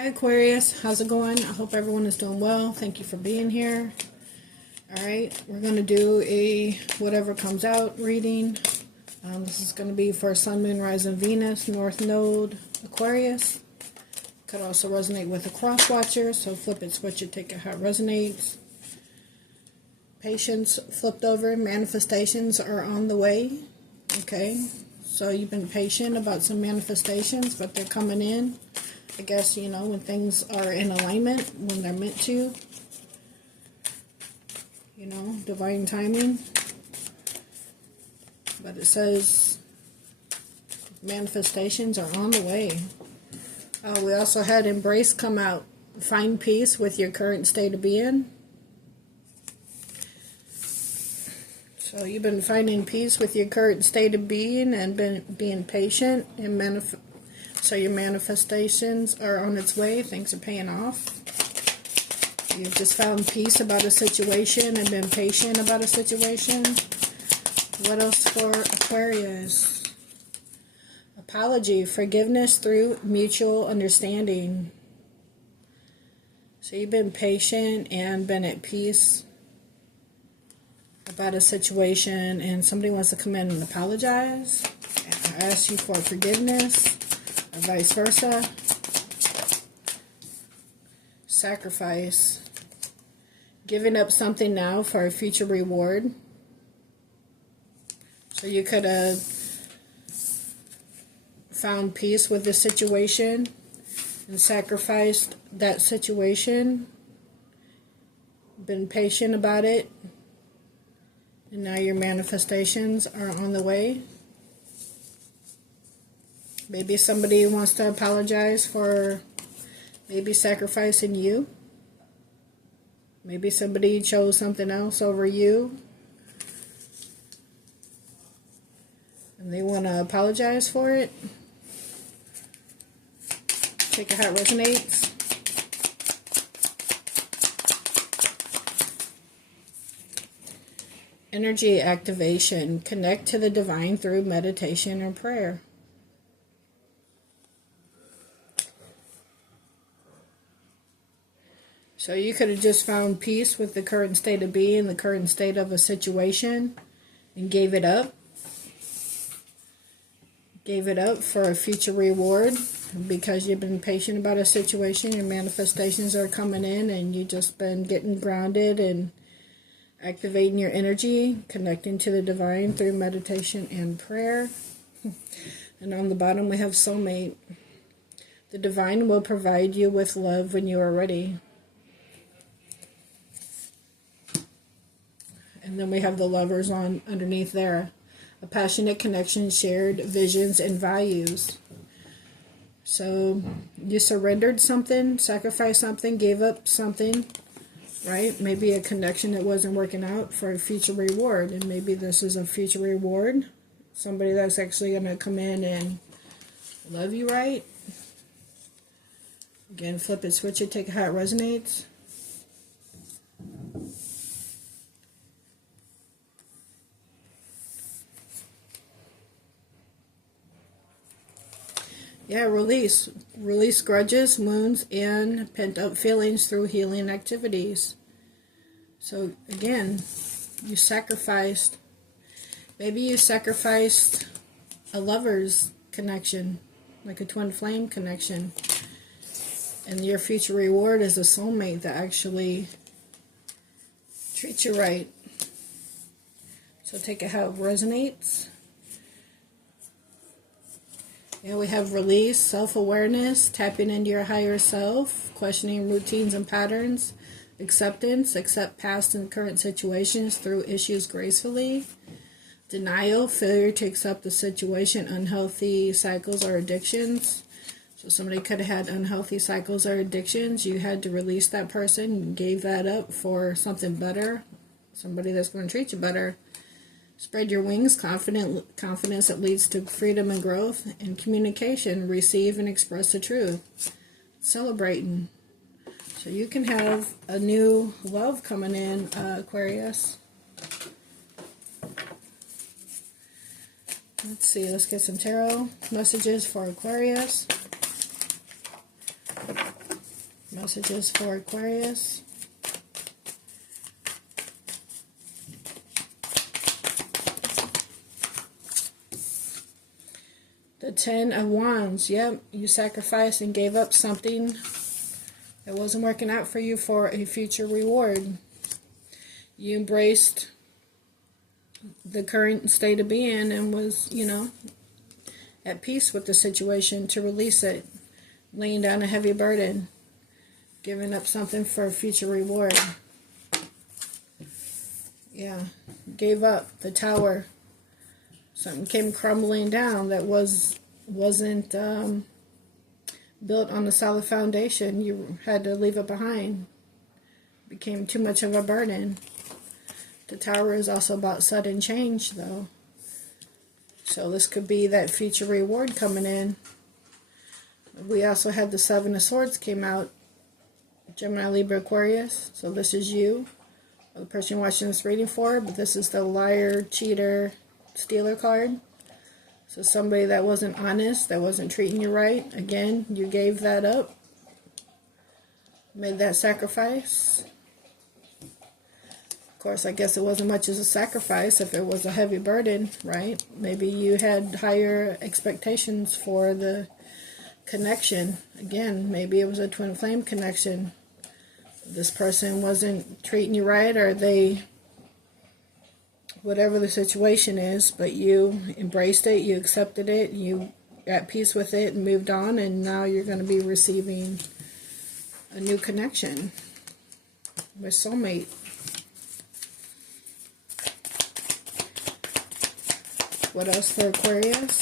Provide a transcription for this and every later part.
Hi Aquarius, how's it going? I hope everyone is doing well. Thank you for being here. Alright, we're going to do a whatever comes out reading. This is going to be for Sun, Moon, Rising, Venus, North Node, Aquarius. Could also resonate with a cross watcher, so flip it, switch it, take it how it resonates. Patience flipped over, manifestations are on the way. Okay, so you've been patient about some manifestations, but they're coming in. I guess, you know, when things are in alignment, when they're meant to. You know, divine timing. But it says manifestations are on the way. We also had embrace come out. Find peace with your current state of being. So you've been finding peace with your current state of being and been being patient and so your manifestations are on its way. Things are paying off. You've just found peace about a situation and been patient about a situation. What else for Aquarius? Apology, forgiveness through mutual understanding. So you've been patient and been at peace about a situation, and somebody wants to come in and apologize, ask you for forgiveness, or vice versa. Sacrifice. Giving up something now for a future reward. So you could have found peace with the situation and sacrificed that situation. Been patient about it. And now your manifestations are on the way. Maybe somebody wants to apologize for maybe sacrificing you. Maybe somebody chose something else over you. And they want to apologize for it. Take it how it resonates. Energy activation. Connect to the divine through meditation or prayer. So you could have just found peace with the current state of being, the current state of a situation, and gave it up. Gave it up for a future reward because you've been patient about a situation. Your manifestations are coming in and you've just been getting grounded and activating your energy, connecting to the divine through meditation and prayer. And on the bottom we have soulmate. The divine will provide you with love when you are ready. And then we have the lovers on underneath there. A passionate connection, shared visions and values. So you surrendered something, sacrificed something, gave up something, right? Maybe a connection that wasn't working out for a future reward. And maybe this is a future reward. Somebody that's actually going to come in and love you right. Again, flip it, switch it, take it how it resonates. Yeah, release. Release grudges, wounds, and pent-up feelings through healing activities. So, again, you sacrificed. Maybe you sacrificed a lover's connection, like a twin flame connection. And your future reward is a soulmate that actually treats you right. So take it how it resonates. Yeah, we have release, self-awareness, tapping into your higher self, questioning routines and patterns, acceptance, accept past and current situations through issues gracefully, denial, failure to accept the situation, unhealthy cycles or addictions. So somebody could have had unhealthy cycles or addictions. You had to release that person and gave that up for something better, somebody that's going to treat you better. Spread your wings, confidence that leads to freedom and growth, and communication, receive and express the truth. Celebrating. So you can have a new love coming in, Aquarius. Let's see, let's get some tarot messages for Aquarius. Messages for Aquarius. The Ten of Wands. Yep, you sacrificed and gave up something that wasn't working out for you for a future reward. You embraced the current state of being and was, at peace with the situation to release it. Laying down a heavy burden. Giving up something for a future reward. Yeah, gave up the Tower. Something came crumbling down that wasn't built on a solid foundation. You had to leave it behind. Became too much of a burden. The Tower is also about sudden change, though. So this could be that future reward coming in. We also had the Seven of Swords came out. Gemini, Libra, Aquarius. So this is you, the person watching this reading for. But this is the liar, cheater, stealer card. So somebody that wasn't honest, that wasn't treating you right. Again, you gave that up. Made that sacrifice. Of course, I guess it wasn't much as a sacrifice if it was a heavy burden, right? Maybe you had higher expectations for the connection. Again, maybe it was a twin flame connection. This person wasn't treating you right, or they, whatever the situation is, but you embraced it, you accepted it, you got peace with it and moved on, and now you're going to be receiving a new connection with soulmate. What else for Aquarius?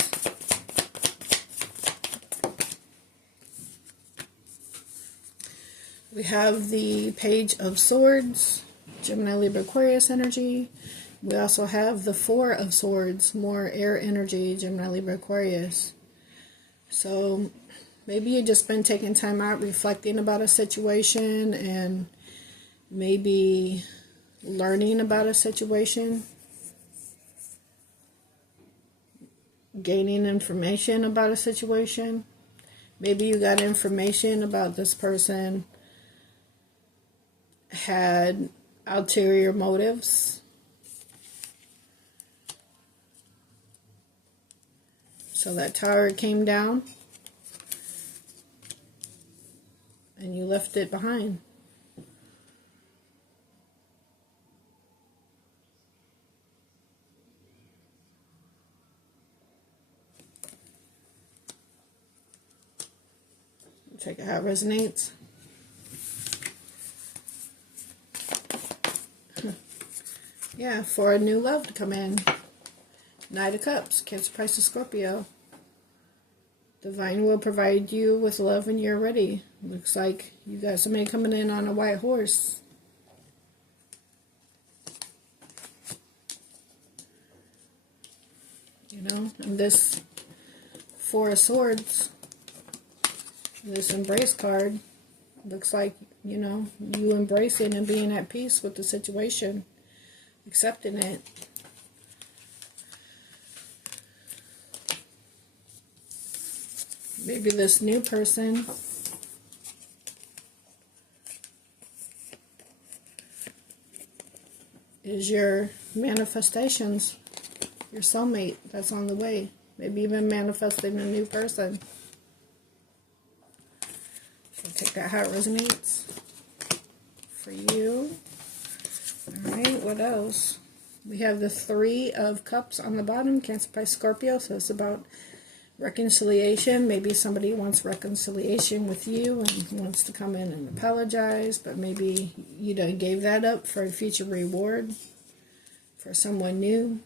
We have the Page of Swords, Gemini, Libra, Aquarius energy. We also have the Four of Swords, more air energy, Gemini, Libra, Aquarius. So maybe you've just been taking time out, reflecting about a situation, and maybe learning about a situation. Gaining information about a situation. Maybe you got information about this person had ulterior motives. So that tower came down and you left it behind. Check out how it resonates. Yeah, for a new love to come in. Knight of Cups, Cancer, Pisces, Scorpio. Divine will provide you with love when you're ready. Looks like you got somebody coming in on a white horse. And this Four of Swords, this Embrace card, looks like, you embracing and being at peace with the situation, accepting it. Maybe this new person is your manifestations, your soulmate that's on the way. Maybe even manifesting a new person. So take that how it resonates for you. Alright, what else? We have the Three of Cups on the bottom, Cancer, Pisces, Scorpio. So it's about reconciliation. Maybe somebody wants reconciliation with you and wants to come in and apologize, but maybe you gave that up for a future reward for someone new.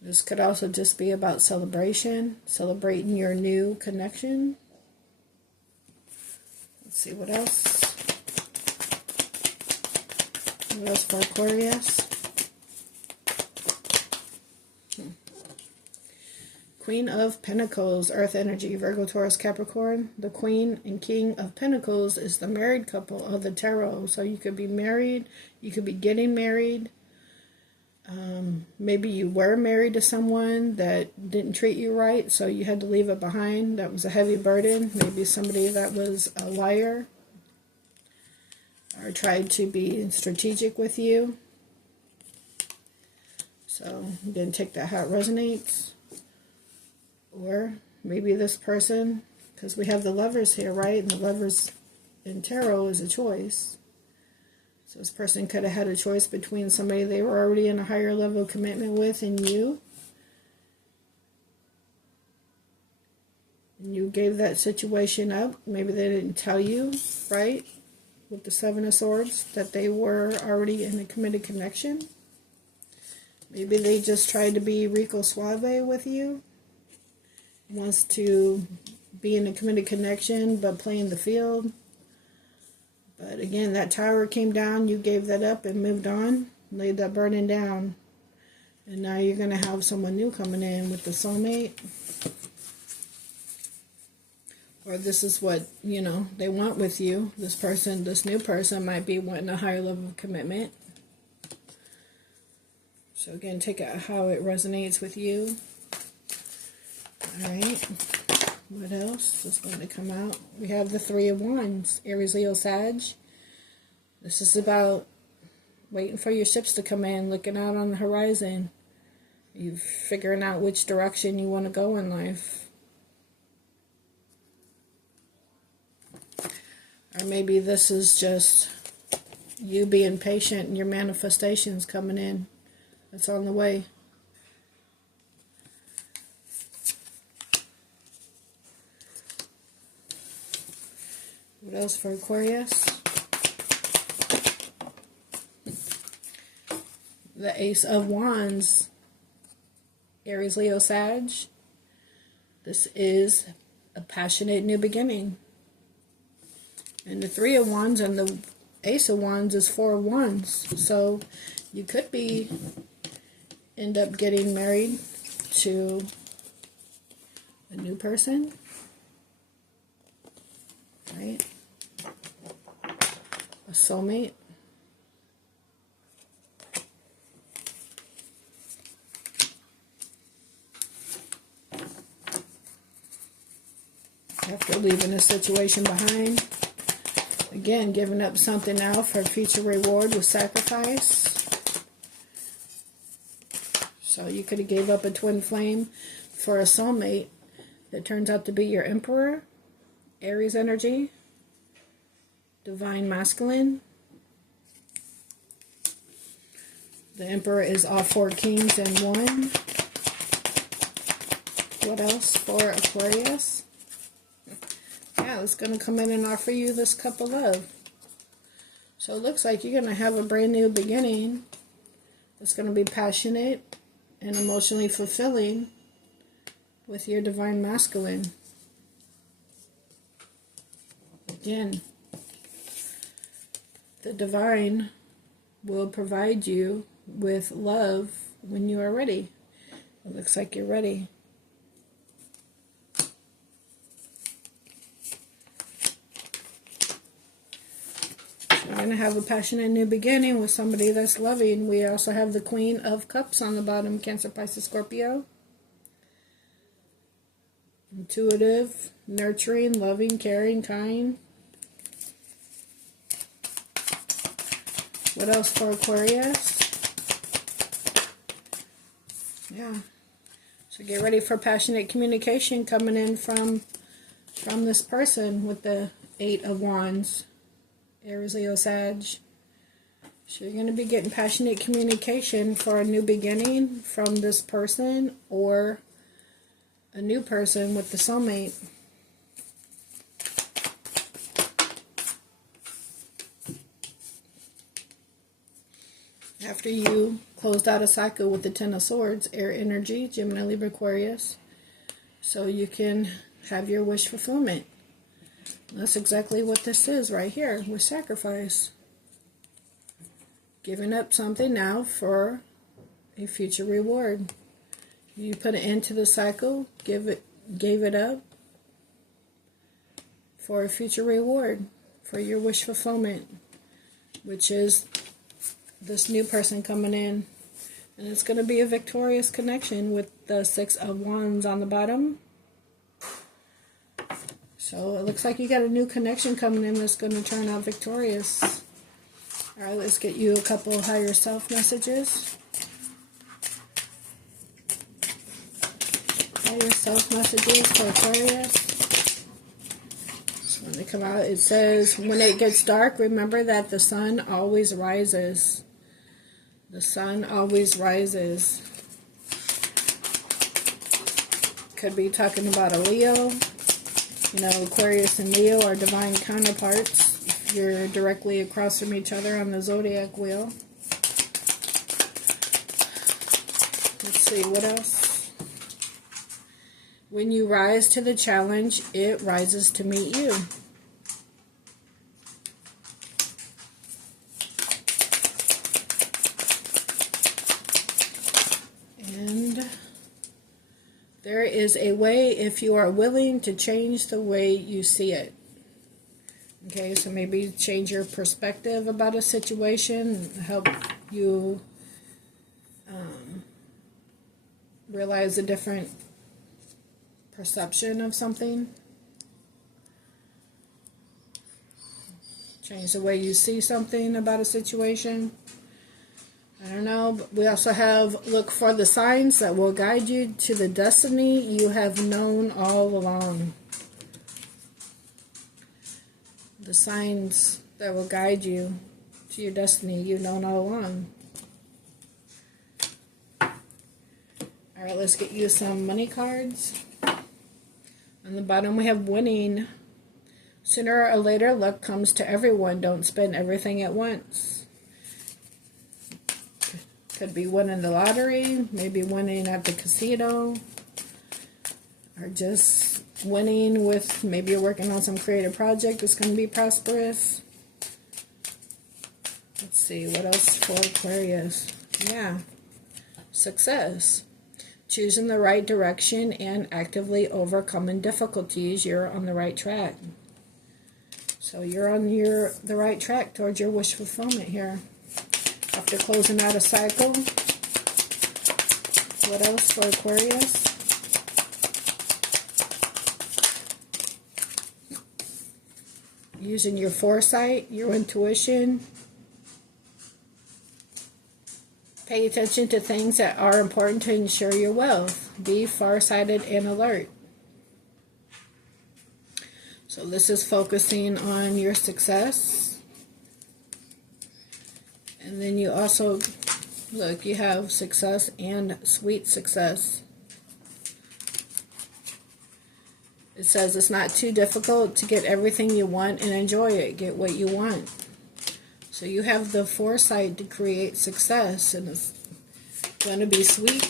This could also just be about celebration, celebrating your new connection. Let's see what else. What else for Aquarius? Queen of Pentacles, Earth energy, Virgo, Taurus, Capricorn. The Queen and King of Pentacles is the married couple of the tarot. So you could be married, you could be getting married. Maybe you were married to someone that didn't treat you right, so you had to leave it behind. That was a heavy burden. Maybe somebody that was a liar or tried to be strategic with you. So, again, take that how it resonates. Or maybe this person, because we have the lovers here, right? And the lovers in tarot is a choice. So this person could have had a choice between somebody they were already in a higher level of commitment with and you. And you gave that situation up. Maybe they didn't tell you, right? With the Seven of Swords, that they were already in a committed connection. Maybe they just tried to be Rico Suave with you. Wants to be in a committed connection, but play in the field. But again, that tower came down, you gave that up and moved on, laid that burden down. And now you're going to have someone new coming in with the soulmate. Or this is what, you know, they want with you. This person, this new person might be wanting a higher level of commitment. So again, take out how it resonates with you. Alright. What else is going to come out? We have the Three of Wands, Aries, Leo, Sag. This is about waiting for your ships to come in, looking out on the horizon. You figuring out which direction you want to go in life. Or maybe this is just you being patient and your manifestations coming in. That's on the way. What else for Aquarius? The Ace of Wands, Aries, Leo, Sag. This is a passionate new beginning. And the Three of Wands and the Ace of Wands is Four of Wands. So you could end up getting married to a new person. Right? A soulmate. After leaving a situation behind. Again, giving up something now for future reward with sacrifice. So you could have gave up a twin flame for a soulmate that turns out to be your emperor. Aries energy, divine masculine. The Emperor is all four kings in one. What else for Aquarius? Yeah, it's going to come in and offer you this cup of love. So it looks like you're going to have a brand new beginning. It's going to be passionate and emotionally fulfilling with your divine masculine. Again, the divine will provide you with love when you are ready. It looks like you're ready. So you're going to have a passionate new beginning with somebody that's loving. We also have the Queen of Cups on the bottom, Cancer, Pisces, Scorpio. Intuitive, nurturing, loving, caring, kind. What else for Aquarius? Yeah. So get ready for passionate communication coming in from this person with the Eight of Wands. Aries, Leo, Sag. So you're going to be getting passionate communication for a new beginning from this person or a new person with the soulmate. After you closed out a cycle with the Ten of Swords, air energy, Gemini, Libra, Aquarius, so you can have your wish fulfillment. That's exactly what this is right here with sacrifice. Giving up something now for a future reward. You put an end to the cycle, gave it up for a future reward, for your wish fulfillment, which is this new person coming in And it's going to be a victorious connection with the Six of Wands on the bottom. So it looks like you got a new connection coming in that's going to turn out victorious. Alright, let's get you a couple of higher self messages. Higher self messages for Aquarius. So when they come out, it says, when it gets dark, remember that the sun always rises. The sun always rises. Could be talking about a Leo. You know, Aquarius and Leo are divine counterparts. You're directly across from each other on the zodiac wheel. Let's see, what else? When you rise to the challenge, it rises to meet you. And there is a way if you are willing to change the way you see it. Okay, so maybe change your perspective about a situation, help you realize a different perception of something. Change the way you see something about a situation. I don't know, but we also have look for the signs that will guide you to the destiny you have known all along. The signs that will guide you to your destiny you've known all along. Alright, let's get you some money cards. On the bottom we have winning. Sooner or later, luck comes to everyone. Don't spend everything at once. Could be winning the lottery, maybe winning at the casino, or just winning with, maybe you're working on some creative project that's going to be prosperous. Let's see, what else for Aquarius? Yeah, success. Choosing the right direction and actively overcoming difficulties. You're on the right track. So you're on the right track towards your wish fulfillment here. After closing out a cycle. What else for Aquarius? Using your foresight, your intuition. Pay attention to things that are important to ensure your wealth. Be farsighted and alert. So this is focusing on your success. And then you also, look, you have success and sweet success. It says it's not too difficult to get everything you want and enjoy it. Get what you want. So you have the foresight to create success, and it's going to be sweet.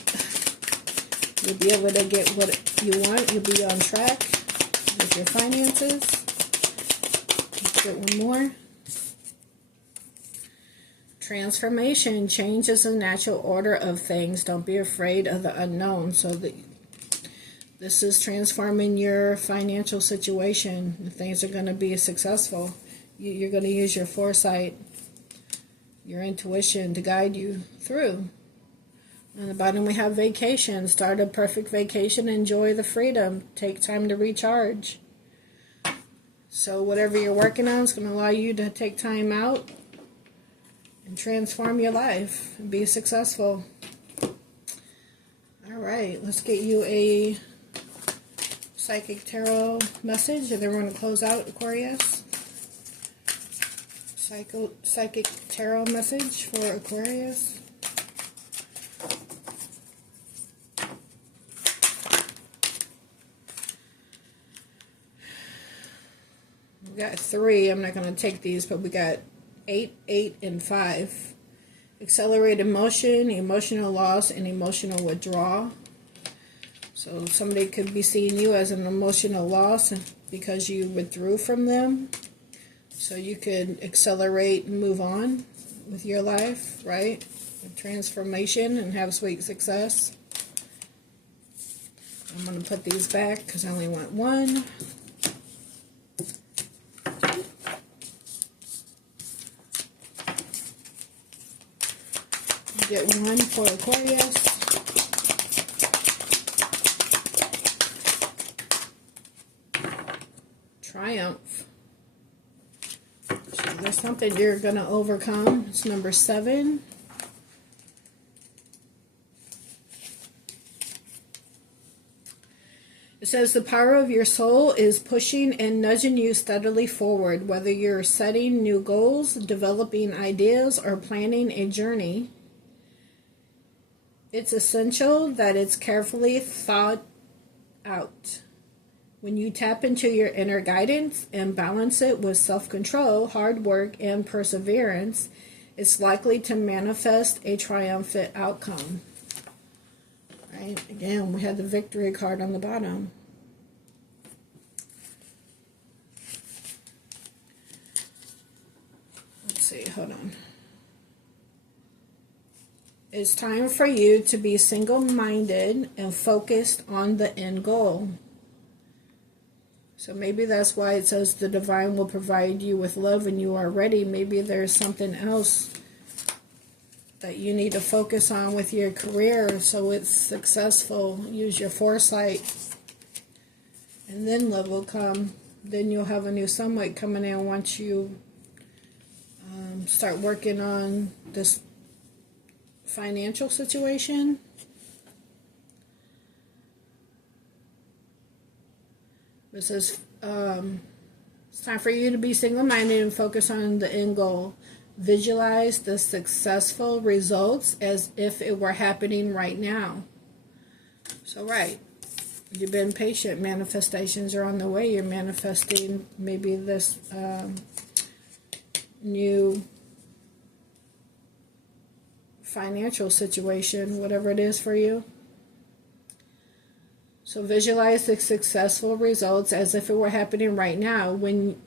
You'll be able to get what you want. You'll be on track with your finances. Let's get one more. Transformation. Change is a natural order of things. Don't be afraid of the unknown. So this is transforming your financial situation. Things are going to be successful. You're going to use your foresight, your intuition to guide you through. On the bottom we have vacation. Start a perfect vacation. Enjoy the freedom. Take time to recharge. So whatever you're working on is going to allow you to take time out and transform your life and be successful. Alright, let's get you a psychic tarot message, and then we're going to close out Aquarius. Psychic tarot message for Aquarius. We got 3. I'm not going to take these, but we got 8, 8, and 5. Accelerated emotion, emotional loss, and emotional withdrawal. So somebody could be seeing you as an emotional loss because you withdrew from them. So you could accelerate and move on with your life, right? Transformation and have sweet success. I'm going to put these back because I only want one. get one for Aquarius. Triumph. So there's something you're going to overcome. It's number 7. It says the power of your soul is pushing and nudging you steadily forward, whether you're setting new goals, developing ideas, or planning a journey. It's essential that it's carefully thought out. When you tap into your inner guidance and balance it with self-control, hard work, and perseverance, it's likely to manifest a triumphant outcome. Right? Again, we had the victory card on the bottom. Let's see, hold on. It's time for you to be single-minded and focused on the end goal. So maybe that's why it says the divine will provide you with love when you are ready. Maybe there's something else that you need to focus on with your career so it's successful. Use your foresight. And then love will come. Then you'll have a new sunlight coming in once you start working on this financial situation. It says it's time for you to be single-minded and focus on the end goal. Visualize the successful results as if it were happening right now. So, right. You've been patient. Manifestations are on the way. You're manifesting maybe this new financial situation, whatever it is for you. So visualize the successful results as if it were happening right now. When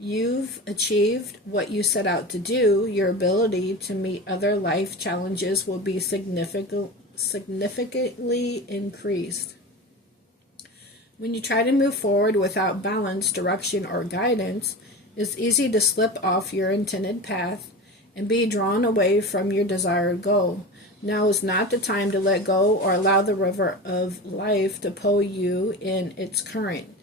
you've achieved what you set out to do, your ability to meet other life challenges will be significantly increased. When you try to move forward without balance, direction, or guidance, it's easy to slip off your intended path and be drawn away from your desired goal. Now is not the time to let go or allow the river of life to pull you in its current,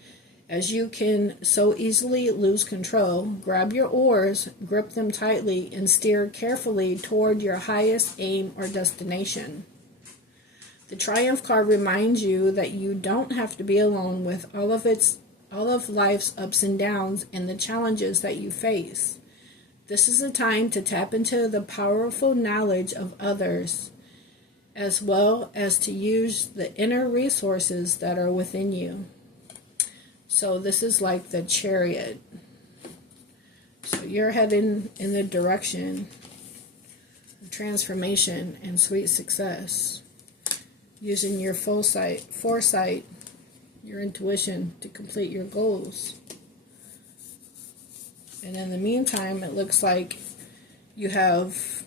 as you can so easily lose control. Grab your oars, grip them tightly, and steer carefully toward your highest aim or destination. The Triumph card reminds you that you don't have to be alone with all of life's ups and downs and the challenges that you face. This is a time to tap into the powerful knowledge of others, as well as to use the inner resources that are within you. So this is like the Chariot. So you're heading in the direction of transformation and sweet success, using your foresight, your intuition to complete your goals. And in the meantime, it looks like you have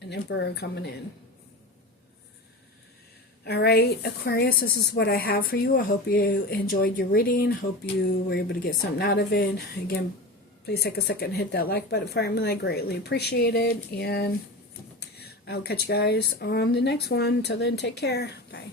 an Emperor coming in. Alright, Aquarius, this is what I have for you. I hope you enjoyed your reading. Hope you were able to get something out of it. Again, please take a second and hit that like button for me. I greatly appreciate it. And I'll catch you guys on the next one. Until then, take care. Bye.